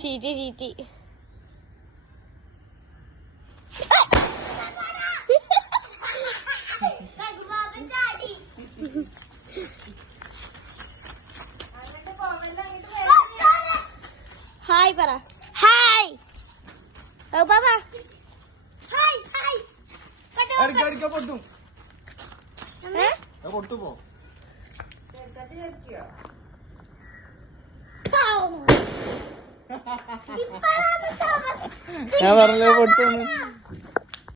ചീറ്റി ചീറ്റി ഹായ് പറ ഹായ് ബാബ ഹായ് ഹായ് പൊട്ടും പൊട്ടുപോ ഞാൻ പറഞ്ഞ പൊട്ടുന്നു.